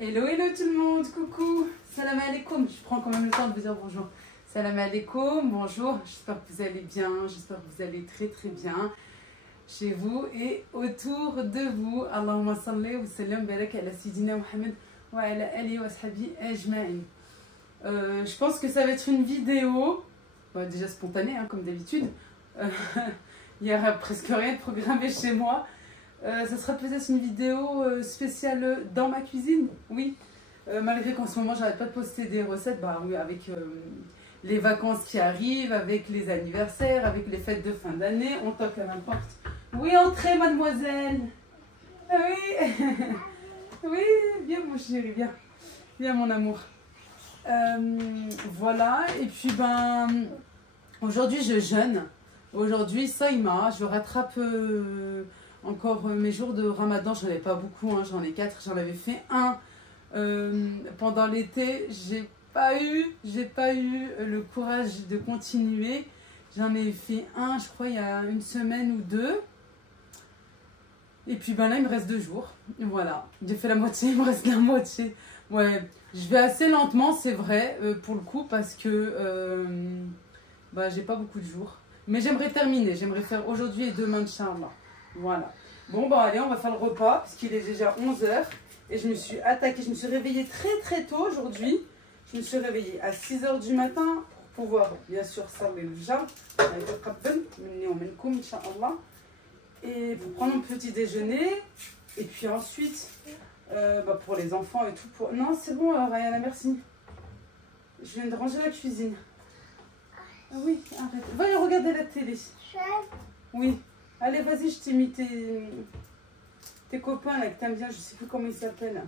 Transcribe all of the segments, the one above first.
Hello, hello tout le monde, coucou, salam alaikum, je prends quand même le temps de vous dire bonjour. Salam alaikum, bonjour, j'espère que vous allez bien, j'espère que vous allez très très bien chez vous et autour de vous. Allahumma salli wa sallam barak ala Sidina Muhammad wa ala alihi wa ashabi ajma'in. Je pense que ça va être une vidéo, déjà spontanée comme d'habitude, il n'y aura presque rien de programmé chez moi. Ça sera peut-être une vidéo spéciale dans ma cuisine, oui. Malgré qu'en ce moment, j'arrête pas de poster des recettes, oui, avec les vacances qui arrivent, avec les anniversaires, avec les fêtes de fin d'année. On toque à ma porte. Oui, entrez, mademoiselle. Oui, oui, viens mon chéri, viens. Viens mon amour. Voilà, et puis aujourd'hui je jeûne. Aujourd'hui, Saïma, je rattrape... encore mes jours de ramadan, j'en ai pas beaucoup, j'en ai 4, j'en avais fait un pendant l'été, j'ai pas eu le courage de continuer. J'en ai fait un, je crois, il y a une semaine ou deux. Et puis là, il me reste 2 jours. Voilà, j'ai fait la moitié, il me reste la moitié. Ouais, je vais assez lentement, c'est vrai, pour le coup, parce que j'ai pas beaucoup de jours. Mais j'aimerais terminer, j'aimerais faire aujourd'hui et demain, Inch'Allah. Voilà. Bon, allez, on va faire le repas, puisqu'il est déjà 11 h. Et je me suis attaquée, je me suis réveillée très très tôt aujourd'hui. Je me suis réveillée à 6 h du matin pour pouvoir, bien sûr, servir le jam. Et pour prendre mon petit déjeuner. Et puis ensuite, pour les enfants et tout. Non, c'est bon, Rayana, merci. Je viens de ranger la cuisine. Ah oui, arrête. Va aller regarder la télé. Oui. Allez, vas-y, je t'ai mis tes copains là que t'aimes bien, je sais plus comment ils s'appellent.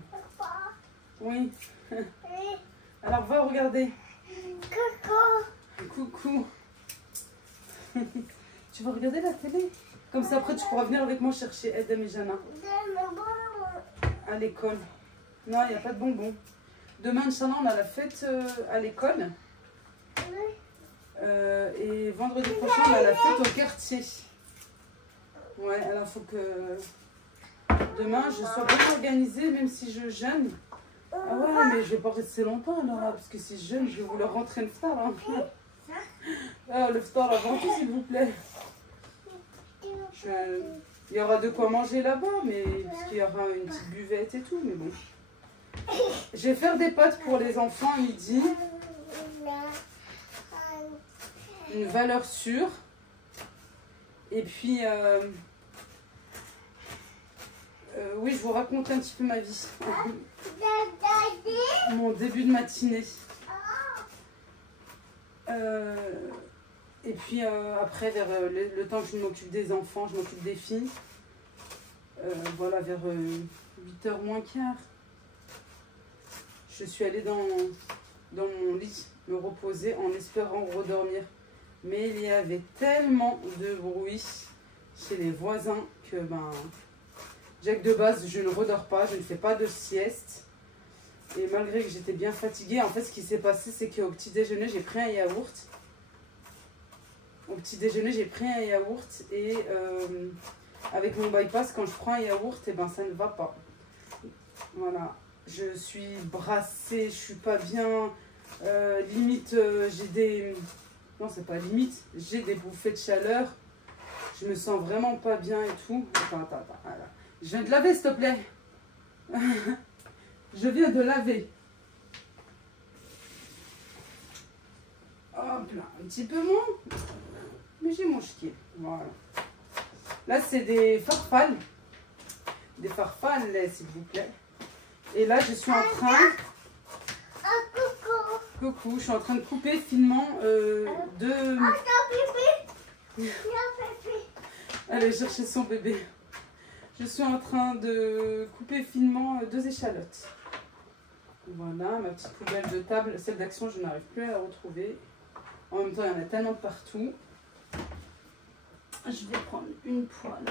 Oui. Alors va regarder. Coucou. Coucou. Tu vas regarder la télé? Comme ça après tu pourras venir avec moi chercher Edem et Jana. À l'école. Non, il n'y a pas de bonbons. Demain, Inch'Allah, on a la fête à l'école. Et vendredi prochain, on a la fête au quartier. Ouais, alors il faut que demain je sois bien organisée, même si je jeûne. Ah ouais, mais je vais pas rester longtemps alors, parce que si je jeûne, je vais vouloir rentrer le ftar. Le ftar avant tout, s'il vous plaît. Il y aura de quoi manger là-bas, mais parce qu'il y aura une petite buvette et tout, mais bon. Je vais faire des pâtes pour les enfants à midi. Une valeur sûre. Et puis, oui, je vous raconte un petit peu ma vie. Mon début de matinée. Et puis, après, vers le temps que je m'occupe des enfants, je m'occupe des filles. Voilà, vers 8 h moins quart. Je suis allée dans mon lit, me reposer en espérant redormir. Mais il y avait tellement de bruit chez les voisins que déjà que de base je ne redors pas, je ne fais pas de sieste. Et malgré que j'étais bien fatiguée, en fait ce qui s'est passé c'est qu'au petit déjeuner j'ai pris un yaourt. Au petit déjeuner j'ai pris un yaourt et avec mon bypass quand je prends un yaourt ça ne va pas. Voilà, je suis brassée, je suis pas bien, limite j'ai des... Non, c'est pas limite. J'ai des bouffées de chaleur. Je me sens vraiment pas bien et tout. Attends. Voilà. Je viens de laver, s'il te plaît. Je viens de laver. Hop là. Un petit peu moins. Mais j'ai mon chiquet. Voilà. Là, c'est des farfales. Des farfales, s'il vous plaît. Et là, je suis en train... Coucou, je suis en train de couper finement Allez chercher son bébé. Je suis en train de couper finement 2 échalotes. Voilà, ma petite poubelle de table. Celle d'Action, je n'arrive plus à la retrouver. En même temps, il y en a tellement de partout. Je vais prendre une poêle.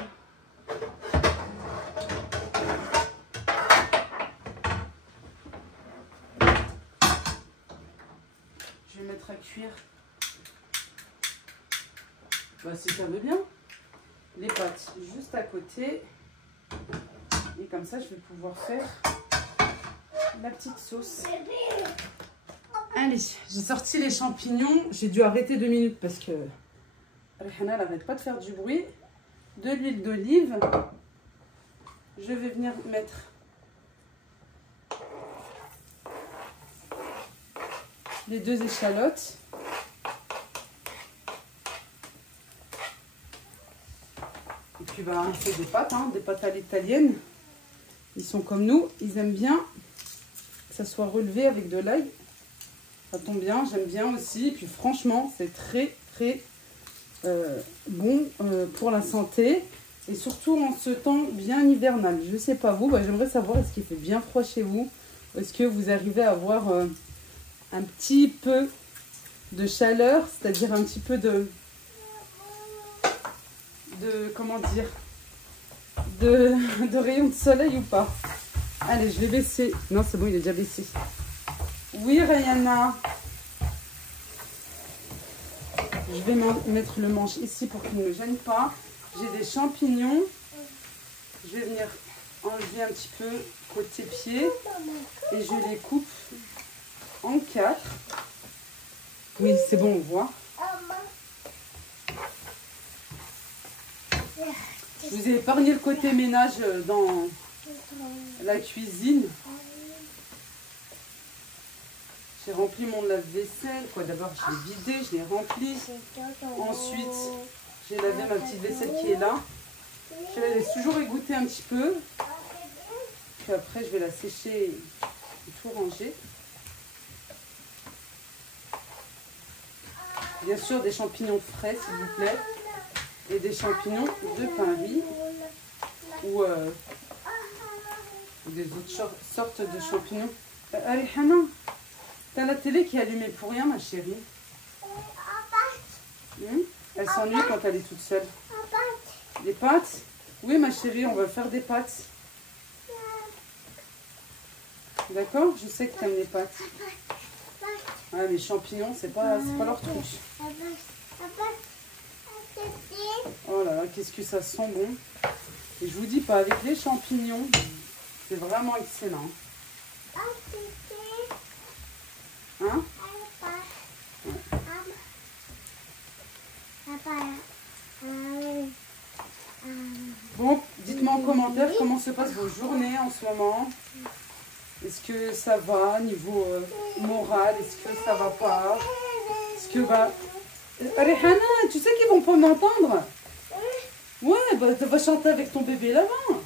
Je vais mettre à cuire, si ça veut bien, les pâtes juste à côté. Et comme ça, je vais pouvoir faire la petite sauce. Allez, j'ai sorti les champignons. J'ai dû arrêter 2 minutes parce que Rihana n'arrête pas de faire du bruit. De l'huile d'olive. Je vais venir mettre les 2 échalotes. Et puis bah, c'est des pâtes à l'italienne. Ils sont comme nous, ils aiment bien que ça soit relevé avec de l'ail. Ça tombe bien, j'aime bien aussi. Et puis franchement, c'est très très bon pour la santé. Et surtout en ce temps bien hivernal. Je sais pas vous, bah, j'aimerais savoir, est-ce qu'il fait bien froid chez vous? Est-ce que vous arrivez à avoir un petit peu de chaleur, c'est-à-dire un petit peu de comment dire, de rayon de soleil ou pas? Allez, je vais baisser. Non, c'est bon, il est déjà baissé. Oui, Rayana. Je vais mettre le manche ici pour qu'il ne me gêne pas. J'ai des champignons. Je vais venir enlever un petit peu côté pied. Et je les coupe en 4. Oui, c'est bon, on voit. Je vous ai épargné le côté ménage dans la cuisine. J'ai rempli mon lave-vaisselle. D'abord, je l'ai vidé, je l'ai rempli. Ensuite, j'ai lavé ma petite vaisselle qui est là. Je la laisse toujours égoutter un petit peu. Puis après, je vais la sécher et tout ranger. Bien sûr, des champignons frais, s'il vous plaît. Et des champignons de Paris. Ou des autres sortes de champignons. Allez, Hana, t'as la télé qui est allumée pour rien, ma chérie. Elle s'ennuie quand elle est toute seule. Les pâtes? Oui, ma chérie, on va faire des pâtes. D'accord? Je sais que t'aimes les pâtes. Ah, les champignons, c'est pas leur truc. Oh là là, qu'est-ce que ça sent bon. Et je vous dis pas, avec les champignons, c'est vraiment excellent. Hein? Bon, dites-moi en commentaire comment se passent vos journées en ce moment. Est-ce que ça va niveau moral? Est-ce que ça va pas? Est-ce que bah... Rihana, tu sais qu'ils vont pas m'entendre? Ouais, bah tu vas chanter avec ton bébé là-bas.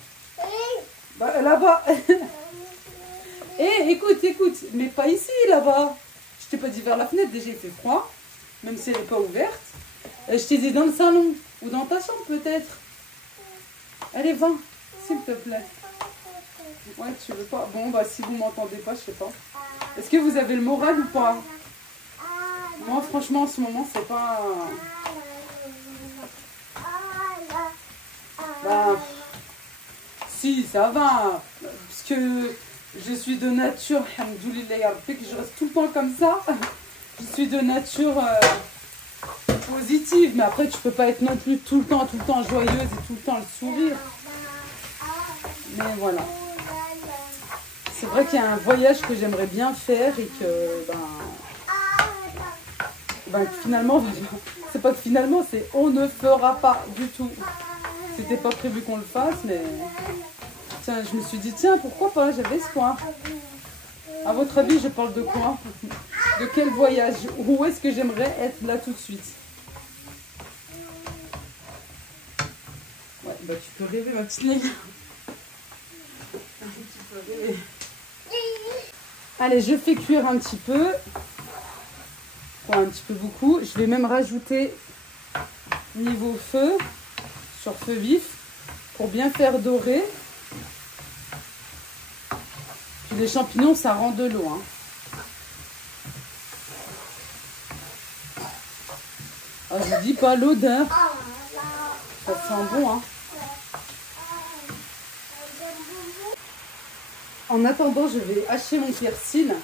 Bah là-bas. Eh, écoute, mais pas ici, là-bas. Je t'ai pas dit vers la fenêtre, déjà il fait froid, même si elle n'est pas ouverte. Je t'ai dit dans le salon, ou dans ta chambre peut-être. Allez, va, s'il te plaît. Ouais, tu veux pas? Bon, bah si vous m'entendez pas, je sais pas. Est-ce que vous avez le moral ou pas? Moi, franchement, en ce moment, c'est pas... Bah, si, ça va. Parce que je suis de nature, alhamdoulilah, que je reste tout le temps comme ça. Je suis de nature positive. Mais après, tu peux pas être non plus tout le temps joyeuse et tout le temps le sourire. Mais voilà. C'est vrai qu'il y a un voyage que j'aimerais bien faire et que, finalement, c'est pas que finalement, c'est on ne fera pas du tout. C'était pas prévu qu'on le fasse, mais tiens, je me suis dit, tiens, pourquoi pas, j'avais espoir. À votre avis, je parle de quoi? De quel voyage? Où est-ce que j'aimerais être là tout de suite? Ouais, bah tu peux rêver, ma petite Léa. Tu peux rêver. Allez, je fais cuire un petit peu. Un petit peu beaucoup. Je vais même rajouter niveau feu, sur feu vif, pour bien faire dorer. Puis les champignons, ça rend de l'eau. Hein. Ah, je vous dis pas l'odeur. Ça sent bon. Hein. En attendant, je vais hacher mon persil.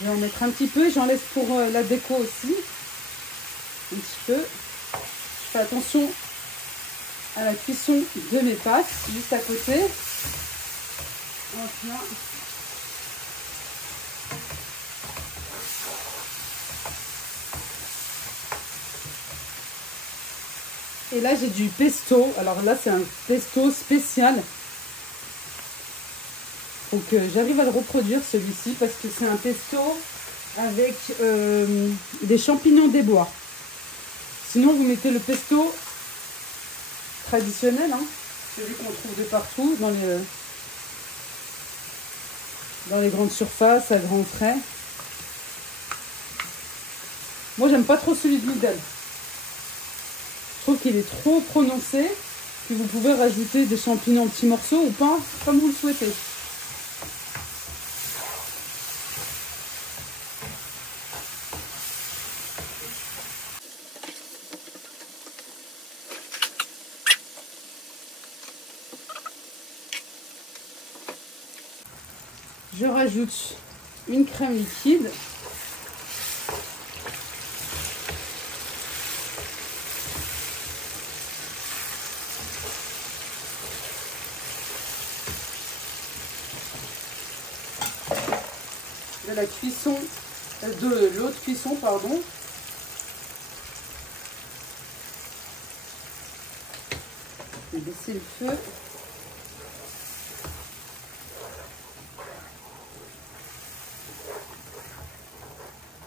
Je vais en mettre un petit peu. J'en laisse pour la déco aussi. Un petit peu. Je fais attention à la cuisson de mes pâtes. Juste à côté. Voilà. Et là, j'ai du pesto. Alors là, c'est un pesto spécial. Donc, j'arrive à le reproduire, celui-ci, parce que c'est un pesto avec des champignons des bois. Sinon, vous mettez le pesto traditionnel, hein, celui qu'on trouve de partout, dans les grandes surfaces, à grands frais. Moi, j'aime pas trop celui de Lidl. Je trouve qu'il est trop prononcé. Puis vous pouvez rajouter des champignons en petits morceaux ou pas, comme vous le souhaitez. Je rajoute une crème liquide. De la cuisson, de l'eau de cuisson, pardon. Je vais baisser le feu.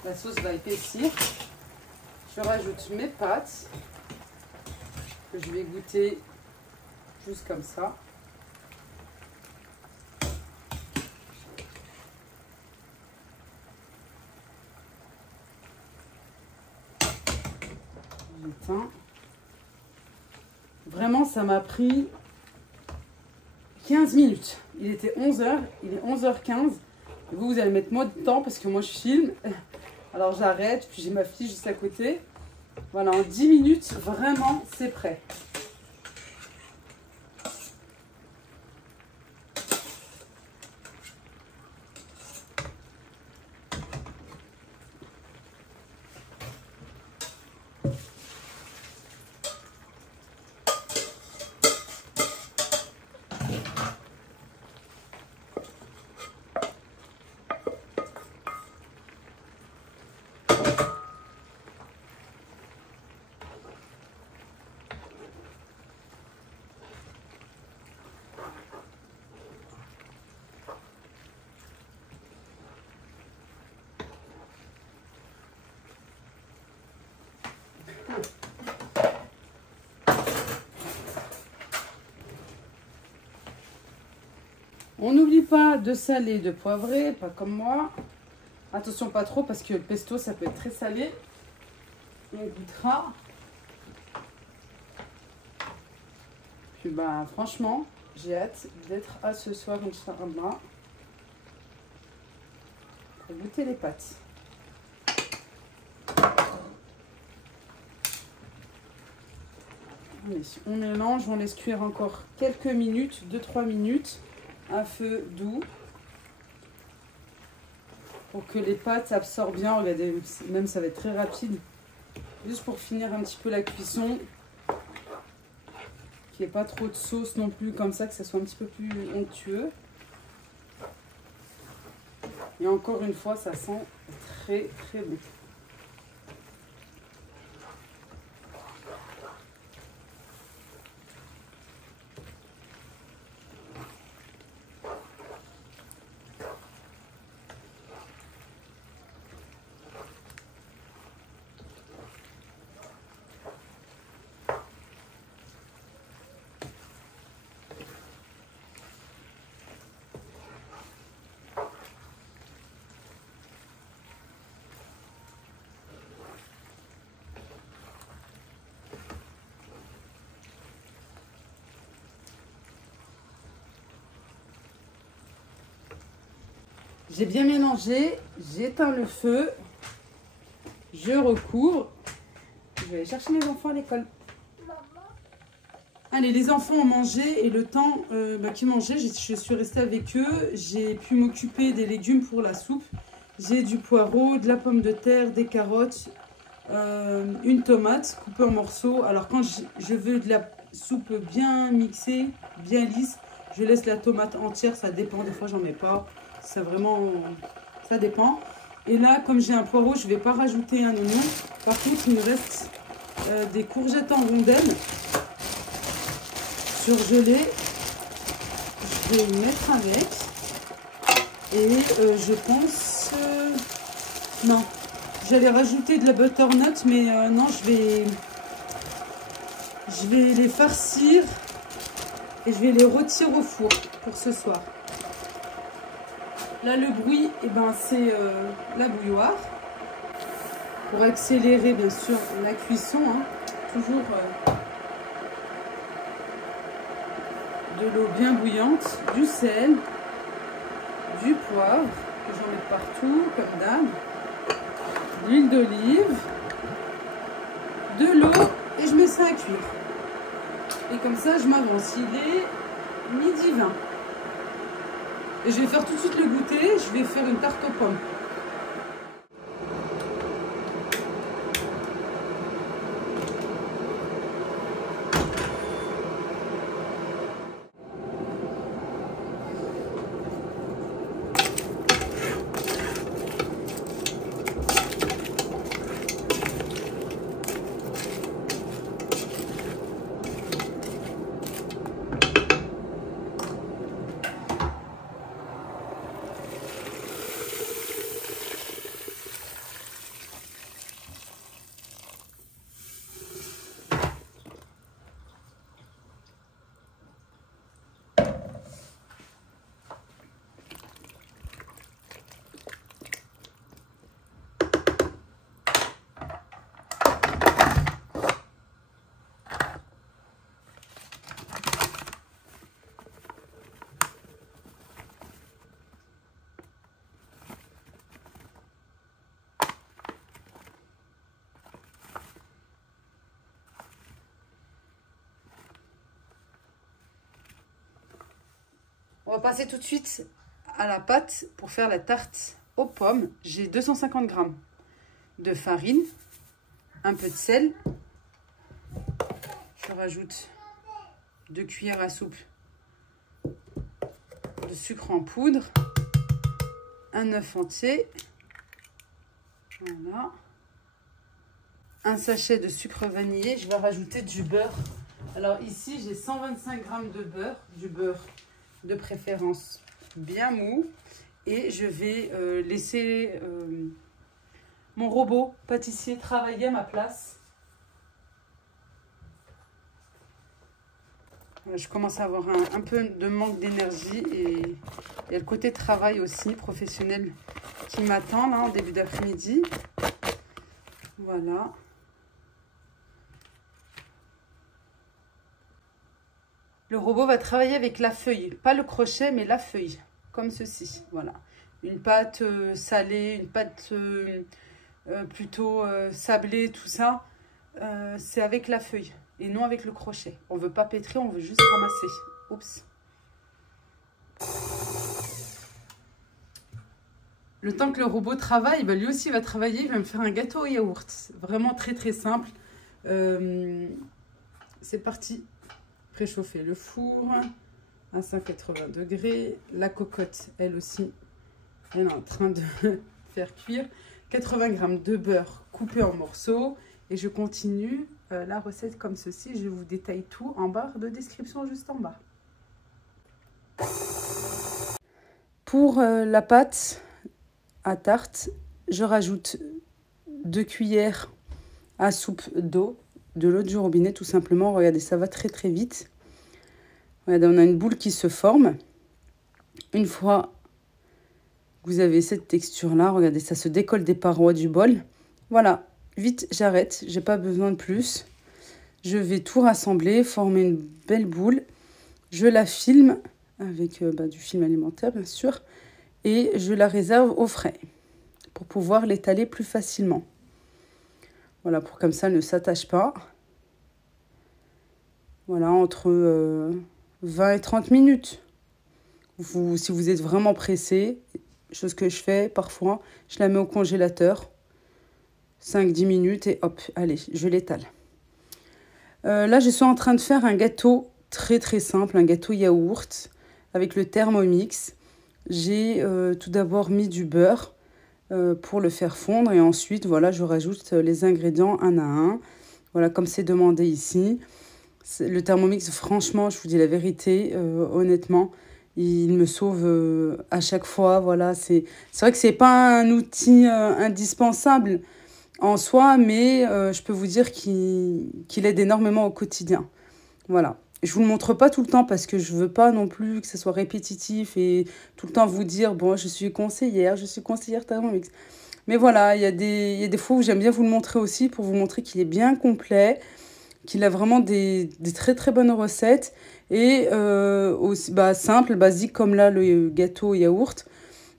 La sauce va épaissir. Je rajoute mes pâtes que je vais goûter juste comme ça. J'éteins. Vraiment, ça m'a pris 15 minutes. Il était 11h, il est 11h15. Vous allez mettre moins de temps parce que moi je filme. Alors j'arrête, puis j'ai ma fille juste à côté. Voilà, en 10 minutes, vraiment, c'est prêt. On n'oublie pas de saler, de poivrer, pas comme moi. Attention, pas trop parce que le pesto, ça peut être très salé. On goûtera. Puis bah franchement, j'ai hâte d'être à ce soir, Inch'Allah, pour goûter les pâtes. Allez, on mélange, on laisse cuire encore quelques minutes, 2-3 minutes, à feu doux, pour que les pâtes absorbent bien. Regardez, même ça va être très rapide, juste pour finir un petit peu la cuisson, qu'il n'y ait pas trop de sauce non plus, comme ça, que ça soit un petit peu plus onctueux. Et encore une fois, ça sent très très bon. J'ai bien mélangé, j'éteins le feu, je recouvre. Je vais aller chercher mes enfants à l'école. Allez, les enfants ont mangé et le temps qu'ils mangeaient, je suis restée avec eux. J'ai pu m'occuper des légumes pour la soupe. J'ai du poireau, de la pomme de terre, des carottes, une tomate coupée en morceaux. Alors quand je veux de la soupe bien mixée, bien lisse, je laisse la tomate entière, ça dépend, des fois j'en mets pas. Ça vraiment, ça dépend. Et là, comme j'ai un poireau, je ne vais pas rajouter un oignon. Par contre, il me reste des courgettes en rondelles surgelées. Je vais y mettre avec. Et je pense... non, j'allais rajouter de la butternut, mais non, je vais les farcir et je vais les rôtir au four pour ce soir. Là, le bruit, eh ben, c'est la bouilloire. Pour accélérer, bien sûr, la cuisson, hein, toujours de l'eau bien bouillante, du sel, du poivre, que j'en mets partout, comme d'hab, de l'huile d'olive, de l'eau, et je mets ça à cuire. Et comme ça, je m'avance. Il est midi 20. Et je vais faire tout de suite le goûter. Je vais faire une tarte aux pommes. On va passer tout de suite à la pâte pour faire la tarte aux pommes. J'ai 250 g de farine, un peu de sel. Je rajoute 2 cuillères à soupe de sucre en poudre, un œuf entier, voilà, un sachet de sucre vanillé. Je vais rajouter du beurre. Alors ici, j'ai 125 g de beurre, du beurre de préférence bien mou, et je vais laisser mon robot pâtissier travailler à ma place. Je commence à avoir un peu de manque d'énergie, et il y a le côté travail aussi professionnel qui m'attend là en début d'après-midi. Voilà. Le robot va travailler avec la feuille, pas le crochet, mais la feuille, comme ceci. Voilà, une pâte salée, une pâte plutôt sablée, tout ça, c'est avec la feuille et non avec le crochet. On veut pas pétrir, on veut juste ramasser. Oups. Le temps que le robot travaille, bah lui aussi va travailler, il va me faire un gâteau au yaourt. Vraiment très très simple. C'est parti. Préchauffer le four à 180 degrés. La cocotte, elle aussi, elle est en train de faire cuire. 80 g de beurre coupé en morceaux. Et je continue la recette comme ceci. Je vous détaille tout en barre de description juste en bas. Pour la pâte à tarte, je rajoute 2 cuillères à soupe d'eau. De l'eau du robinet tout simplement. Regardez, ça va très très vite. Regardez, on a une boule qui se forme. Une fois que vous avez cette texture là, regardez, ça se décolle des parois du bol. Voilà, vite j'arrête, j'ai pas besoin de plus. Je vais tout rassembler, former une belle boule. Je la filme avec du film alimentaire bien sûr, et je la réserve au frais pour pouvoir l'étaler plus facilement. Voilà, pour comme ça, elle ne s'attache pas. Voilà, entre 20 et 30 minutes. Si vous êtes vraiment pressé, chose que je fais parfois. Je la mets au congélateur, 5-10 minutes et hop, allez, je l'étale. Là, je suis en train de faire un gâteau très très simple, un gâteau yaourt avec le Thermomix. J'ai tout d'abord mis du beurre pour le faire fondre et ensuite, voilà, je rajoute les ingrédients un à un. Voilà, comme c'est demandé ici. Le Thermomix, franchement, je vous dis la vérité, honnêtement, il me sauve à chaque fois. Voilà, c'est vrai que c'est pas un outil indispensable en soi, mais je peux vous dire qu'il aide énormément au quotidien. Voilà. Je vous le montre pas tout le temps parce que je veux pas non plus que ce soit répétitif et tout le temps vous dire, bon, je suis conseillère Thermomix. Mais voilà, il y a des fois où j'aime bien vous le montrer aussi pour vous montrer qu'il est bien complet, qu'il a vraiment des très très bonnes recettes et aussi, simple, basique comme là le gâteau yaourt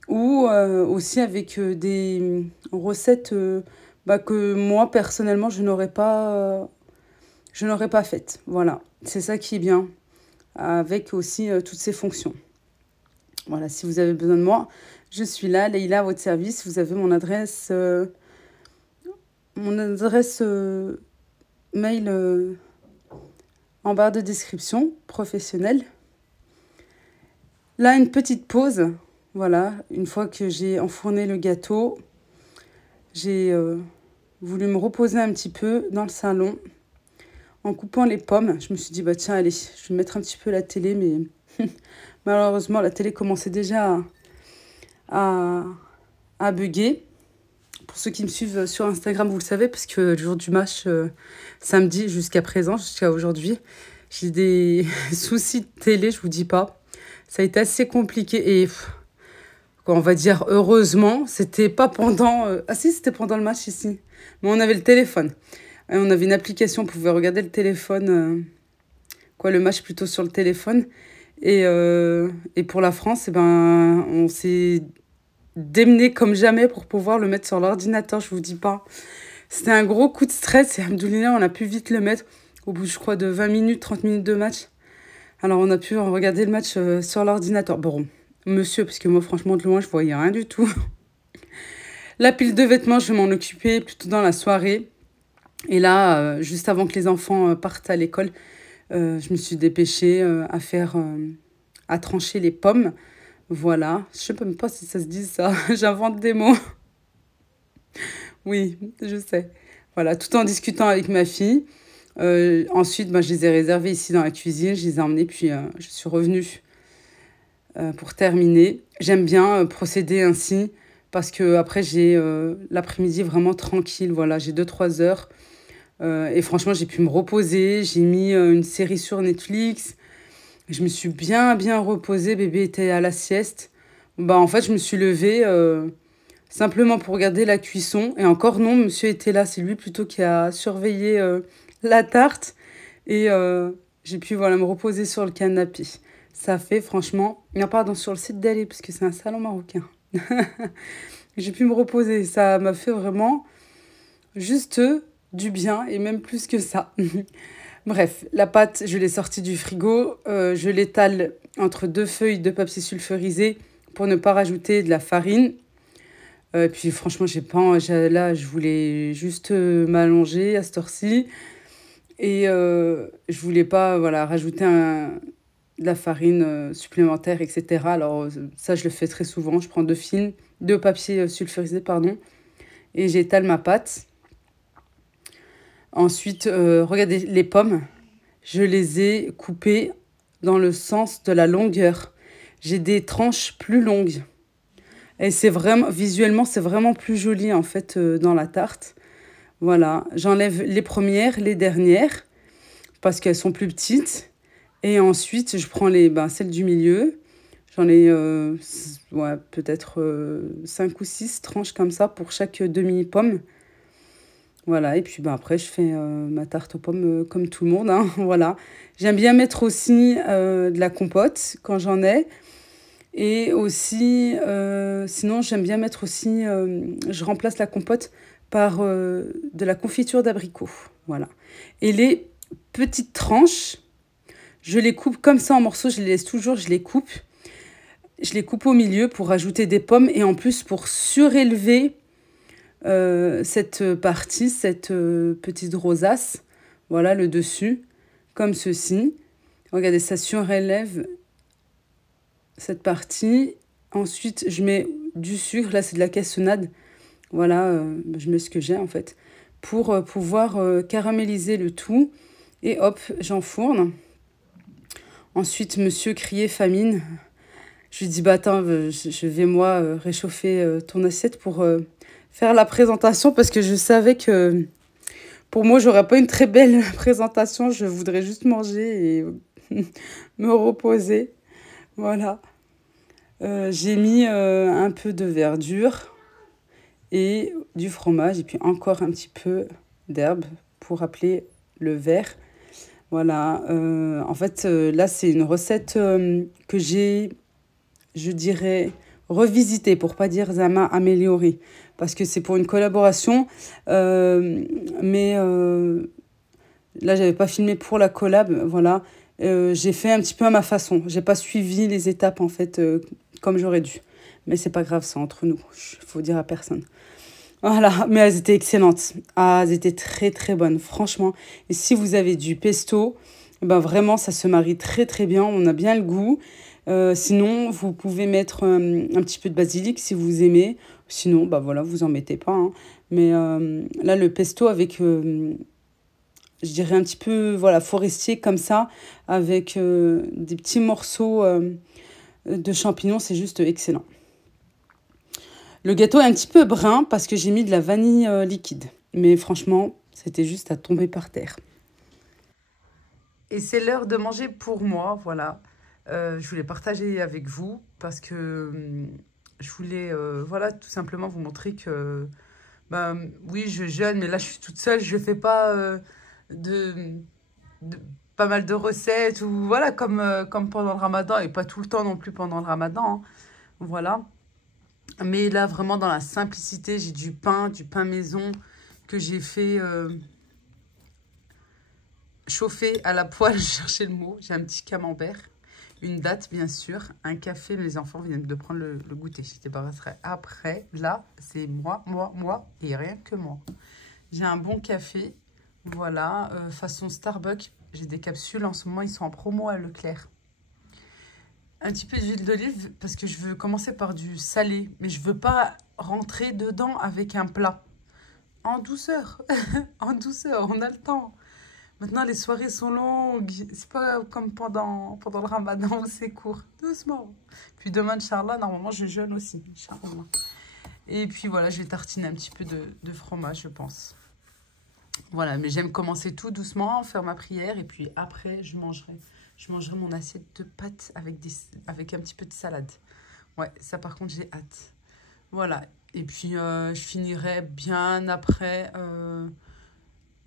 ou aussi avec des recettes que moi personnellement je n'aurais pas faites. Voilà, c'est ça qui est bien avec aussi toutes ces fonctions. Voilà, si vous avez besoin de moi, je suis là, Leïla, à votre service. Vous avez mon adresse mail en barre de description, professionnelle. Là, une petite pause. Voilà, une fois que j'ai enfourné le gâteau, j'ai voulu me reposer un petit peu dans le salon en coupant les pommes. Je me suis dit, tiens, allez, je vais mettre un petit peu la télé, mais malheureusement, la télé commençait déjà à bugger. Pour ceux qui me suivent sur Instagram, vous le savez, parce que le jour du match, samedi, jusqu'à présent, jusqu'à aujourd'hui, j'ai des soucis de télé, je vous dis pas. Ça a été assez compliqué et on va dire heureusement, c'était pas pendant... Ah si, c'était pendant le match ici. Mais on avait le téléphone. Et on avait une application, on pouvait regarder le téléphone, le match plutôt sur le téléphone. Et pour la France, on s'est démené comme jamais pour pouvoir le mettre sur l'ordinateur, je vous dis pas. C'était un gros coup de stress et alhamdoulilah, on a pu vite le mettre au bout, je crois, de 20 minutes, 30 minutes de match. Alors, on a pu regarder le match sur l'ordinateur. Bon, monsieur, parce que moi, franchement, de loin, je voyais rien du tout. La pile de vêtements, je vais m'en occuper plutôt dans la soirée. Et là, juste avant que les enfants partent à l'école, je me suis dépêchée à trancher les pommes. Voilà, je sais même pas si ça se dit ça, j'invente des mots. Oui, je sais. Voilà, tout en discutant avec ma fille. Ensuite, je les ai réservés ici dans la cuisine, je les ai emmenés, puis je suis revenue pour terminer. J'aime bien procéder ainsi parce que après j'ai l'après-midi vraiment tranquille. Voilà, j'ai 2-3 heures et franchement, j'ai pu me reposer. J'ai mis une série sur Netflix. Je me suis bien reposée. Bébé était à la sieste. En fait, je me suis levée simplement pour regarder la cuisson. Et encore non, monsieur était là. C'est lui plutôt qui a surveillé la tarte. Et j'ai pu me reposer sur le canapé. Ça fait franchement... Non, pardon, sur le site d'aller, parce que c'est un salon marocain. J'ai pu me reposer. Ça m'a fait vraiment juste du bien et même plus que ça. Bref, la pâte, je l'ai sortie du frigo. Je l'étale entre 2 feuilles de papier sulfurisé pour ne pas rajouter de la farine. Puis franchement, là, je voulais juste m'allonger à cette heure-ci. Et je voulais pas rajouter de la farine supplémentaire, etc. Alors ça, je le fais très souvent. Je prends 2 papiers sulfurisés, pardon, et j'étale ma pâte. Ensuite, regardez les pommes. Je les ai coupées dans le sens de la longueur. J'ai des tranches plus longues. Et c'est vraiment, visuellement, c'est vraiment plus joli en fait dans la tarte. Voilà, j'enlève les premières, les dernières, parce qu'elles sont plus petites. Et ensuite, je prends celles du milieu. J'en ai peut-être 5 ou 6 tranches comme ça pour chaque demi-pomme. Voilà, et puis après, je fais ma tarte aux pommes comme tout le monde. Hein, voilà. J'aime bien mettre aussi de la compote quand j'en ai. Et aussi, sinon, j'aime bien mettre aussi... je remplace la compote par de la confiture d'abricot. Voilà. Et les petites tranches, je les coupe comme ça en morceaux. Je les laisse toujours, je les coupe. je les coupe au milieu pour rajouter des pommes et en plus pour surélever cette partie, cette petite rosace. Voilà le dessus, comme ceci. Regardez, ça surélève cette partie. Ensuite, je mets du sucre. Là, c'est de la cassonade. Voilà, je mets ce que j'ai en fait. Pour pouvoir caraméliser le tout. Et hop, j'enfourne. Ensuite, monsieur criait famine. Je lui dis, bah attends, je vais moi réchauffer ton assiette pour faire la présentation parce que je savais que pour moi, j'aurais pas une très belle présentation. Je voudrais juste manger et me reposer. Voilà. J'ai mis un peu de verdure et du fromage et puis encore un petit peu d'herbe pour rappeler le vert. Voilà. En fait, là, c'est une recette que j'ai, je dirais, revisitée pour pas dire Zama améliorée. Parce que c'est pour une collaboration. Mais là, j'avais pas filmé pour la collab. Voilà. J'ai fait un petit peu à ma façon. J'ai pas suivi les étapes, en fait, comme j'aurais dû. Mais c'est pas grave, c'est entre nous. Faut dire à personne. Voilà, mais elles étaient excellentes. Ah, elles étaient très très bonnes, franchement. Et si vous avez du pesto, ben vraiment, ça se marie très très bien. On a bien le goût. Sinon, vous pouvez mettre un petit peu de basilic si vous aimez. Sinon, bah voilà, vous en mettez pas, hein. Mais là, le pesto avec, je dirais un petit peu, voilà, forestier comme ça, avec des petits morceaux de champignons, c'est juste excellent. Le gâteau est un petit peu brun parce que j'ai mis de la vanille liquide. Mais franchement, c'était juste à tomber par terre. Et c'est l'heure de manger pour moi, voilà. Je voulais partager avec vous parce que je voulais, voilà, tout simplement vous montrer que, ben, oui, je jeûne, mais là, je suis toute seule. Je ne fais pas de, de- pas mal de recettes ou voilà, comme pendant le ramadan et pas tout le temps non plus pendant le ramadan, hein. Voilà. Mais là, vraiment dans la simplicité, j'ai du pain maison que j'ai fait chauffer à la poêle, je cherchais le mot. J'ai un petit camembert, une date bien sûr, un café. Les enfants viennent de prendre le goûter. Je débarrasserai après. Là, c'est moi et rien que moi. J'ai un bon café, voilà, façon Starbucks. J'ai des capsules en ce moment, ils sont en promo à Leclerc. Un petit peu d'huile d'olive parce que je veux commencer par du salé. Mais je veux pas rentrer dedans avec un plat. En douceur. En douceur, on a le temps. Maintenant, les soirées sont longues. C'est pas comme pendant le ramadan où c'est court. Doucement. Puis demain, Inch'Allah, normalement, je jeûne aussi. Inch'Allah. Et puis voilà, je vais tartiner un petit peu de fromage, je pense. Voilà, mais j'aime commencer tout doucement, faire ma prière. Et puis après, je mangerai. Je mangerai mon assiette de pâtes avec un petit peu de salade. Ouais, ça par contre, j'ai hâte. Voilà. Et puis, je finirai bien après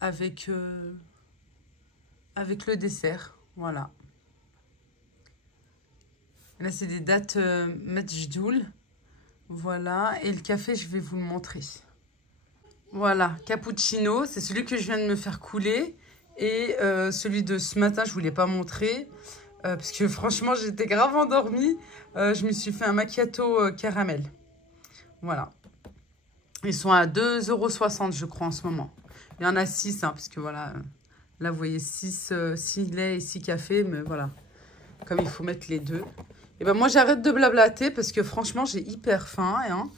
avec, avec le dessert. Voilà. Là, c'est des dates Majdoul. Voilà. Et le café, je vais vous le montrer. Voilà. Cappuccino, c'est celui que je viens de me faire couler. Et celui de ce matin, je ne vous l'ai pas montré. Parce que franchement, j'étais grave endormie. Je me suis fait un macchiato caramel. Voilà. Ils sont à 2,60 € je crois en ce moment. Il y en a 6, hein, parce que voilà. Là, vous voyez 6 laits et 6 cafés. Mais voilà. Comme il faut mettre les deux. Et ben moi, j'arrête de blablater parce que franchement, j'ai hyper faim. Hein.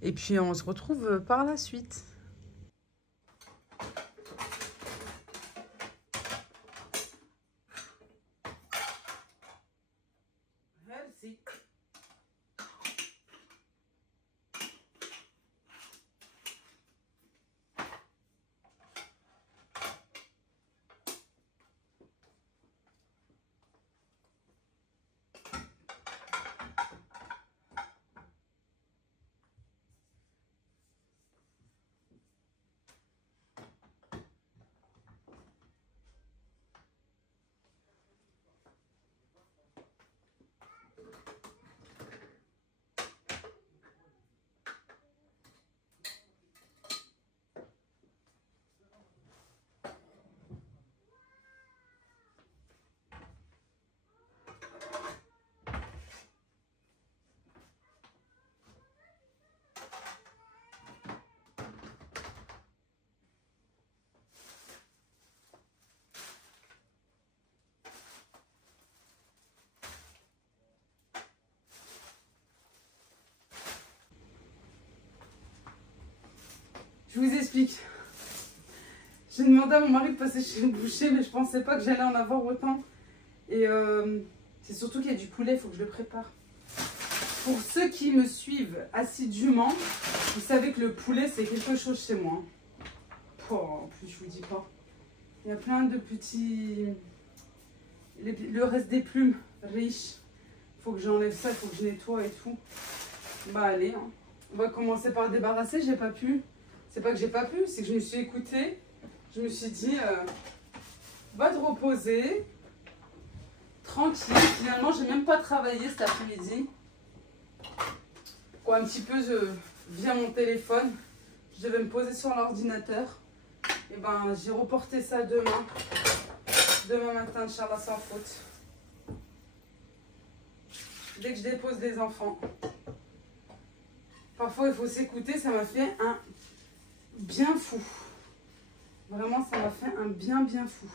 Et puis, on se retrouve par la suite. Merci. Je vous explique. J'ai demandé à mon mari de passer chez le boucher, mais je pensais pas que j'allais en avoir autant. Et c'est surtout qu'il y a du poulet, il faut que je le prépare. Pour ceux qui me suivent assidûment, vous savez que le poulet, c'est quelque chose chez moi. En plus, je vous dis pas. Il y a plein de petits... Le reste des plumes riches. Il faut que j'enlève ça, il faut que je nettoie et tout. Bah allez, hein. On va commencer par débarrasser, j'ai pas pu. C'est pas que j'ai pas pu, c'est que je me suis écoutée. Je me suis dit, va te reposer, tranquille. Finalement, j'ai même pas travaillé cet après-midi. Quoi, un petit peu via mon téléphone. Je devais me poser sur l'ordinateur. Et ben, j'ai reporté ça demain. Demain matin, Inch'Allah, sans faute. Dès que je dépose les enfants. Parfois, il faut s'écouter. Ça m'a fait un bien fou. Vraiment, ça m'a fait un bien fou.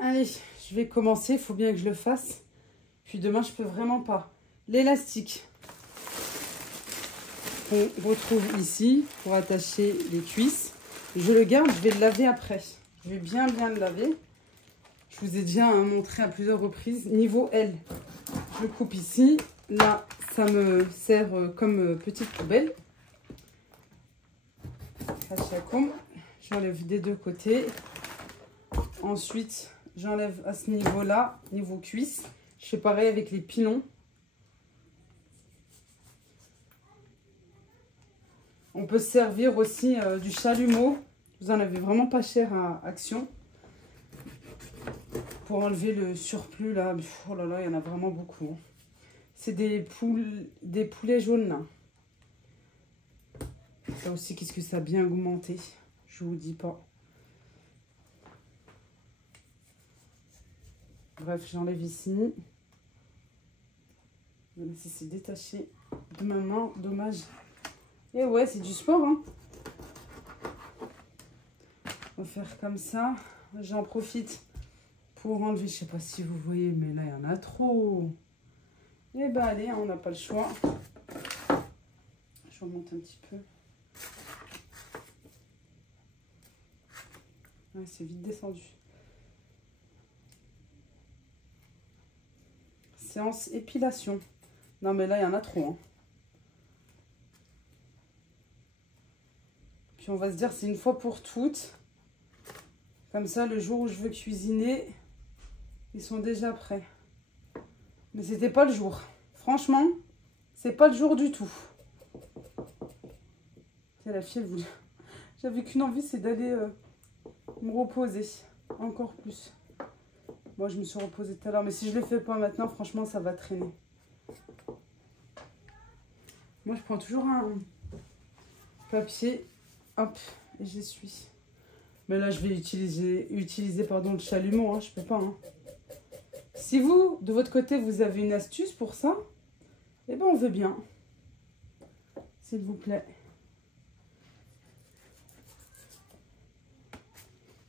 Allez, je vais commencer, il faut bien que je le fasse. Puis demain, je peux vraiment pas. L'élastique qu'on retrouve ici pour attacher les cuisses. Je le garde, je vais le laver après. Je vais bien le laver. Je vous ai déjà montré à plusieurs reprises. Niveau L, je le coupe ici. Là, ça me sert comme petite poubelle. J'enlève des deux côtés. Ensuite, j'enlève à ce niveau-là, niveau cuisse. Je fais pareil avec les pilons. On peut se servir aussi du chalumeau. Vous en avez vraiment pas cher à Action. Pour enlever le surplus là. Oh là là, il y en a vraiment beaucoup. C'est des poulets jaunes là. Ça aussi, qu'est-ce que ça a bien augmenté. Je vous dis pas. Bref, j'enlève ici. Voilà, si c'est détaché de ma main, dommage. Et ouais, c'est du sport, hein. On va faire comme ça. J'en profite pour enlever, je sais pas si vous voyez, mais là, il y en a trop. Et ben allez, hein, on n'a pas le choix. Je remonte un petit peu. Ouais, c'est vite descendu. Séance épilation. Non, mais là, il y en a trop, hein. Puis on va se dire, c'est une fois pour toutes. Comme ça, le jour où je veux cuisiner, ils sont déjà prêts. Mais c'était pas le jour. Franchement, c'est pas le jour du tout. C'est la fille, elle voulait... J'avais qu'une envie, c'est d'aller me reposer. Encore plus. Moi, je me suis reposée tout à l'heure. Mais si je ne le fais pas maintenant, franchement, ça va traîner. Moi, je prends toujours un papier. Hop, et j'essuie. Mais là, je vais utiliser pardon, le chalumeau. Hein, je peux pas. Hein. Si vous, de votre côté, vous avez une astuce pour ça, eh ben on veut bien. S'il vous plaît.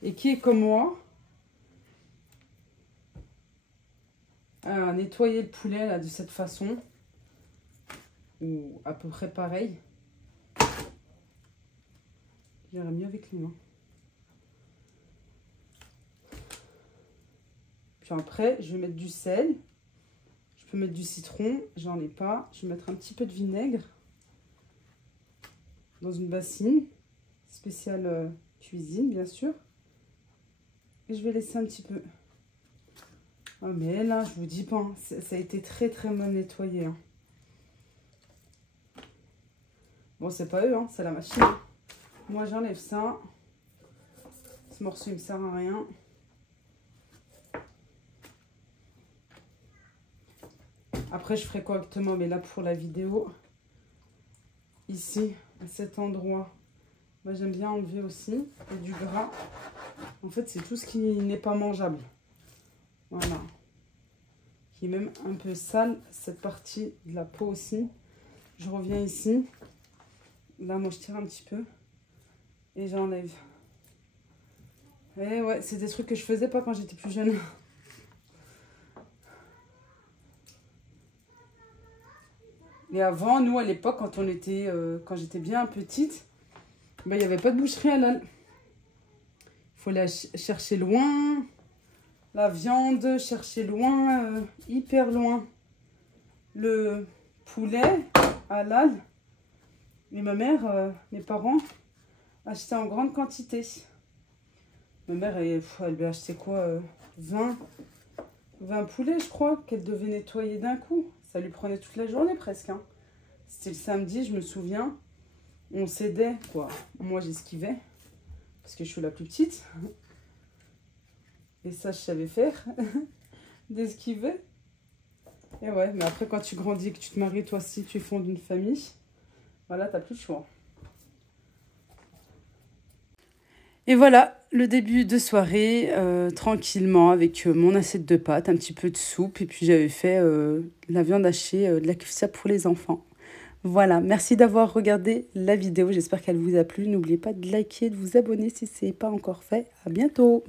Et qui est comme moi à nettoyer le poulet là, de cette façon. Ou à peu près pareil. J'irais mieux avec les mains. Puis après, je vais mettre du sel. Je peux mettre du citron. J'en ai pas. Je vais mettre un petit peu de vinaigre. Dans une bassine. Spéciale cuisine, bien sûr. Et je vais laisser un petit peu. Oh, mais là, je vous dis pas. Hein, ça a été très très mal nettoyé. Hein. Bon, c'est pas eux, hein, c'est la machine. Moi, j'enlève ça. Ce morceau, il me sert à rien. Après, je ferai correctement, mais là, pour la vidéo, ici, à cet endroit, moi, j'aime bien enlever aussi. Et du gras. En fait, c'est tout ce qui n'est pas mangeable. Voilà. Qui est même un peu sale, cette partie de la peau aussi. Je reviens ici. Là, moi, je tire un petit peu. Et j'enlève. Et ouais, c'est des trucs que je faisais pas quand j'étais plus jeune. Et avant, nous, à l'époque, quand on était, quand j'étais bien petite, ben, il n'y avait pas de boucherie halal. Il faut aller chercher loin. La viande, chercher loin, hyper loin. Le poulet halal. Et ma mère, mes parents, achetaient en grande quantité. Ma mère, elle lui a acheté quoi 20 poulets, je crois, qu'elle devait nettoyer d'un coup. Ça lui prenait toute la journée presque. Hein. C'était le samedi, je me souviens. On s'aidait, quoi. Moi, j'esquivais, parce que je suis la plus petite. Et ça, je savais faire, d'esquiver. Et ouais, mais après, quand tu grandis, que tu te maries, toi aussi, tu fondes une famille, voilà, t'as plus le choix. Et voilà, le début de soirée, tranquillement, avec mon assiette de pâtes, un petit peu de soupe. Et puis, j'avais fait la viande hachée, de la kefta pour les enfants. Voilà, merci d'avoir regardé la vidéo. J'espère qu'elle vous a plu. N'oubliez pas de liker, de vous abonner si ce n'est pas encore fait. À bientôt.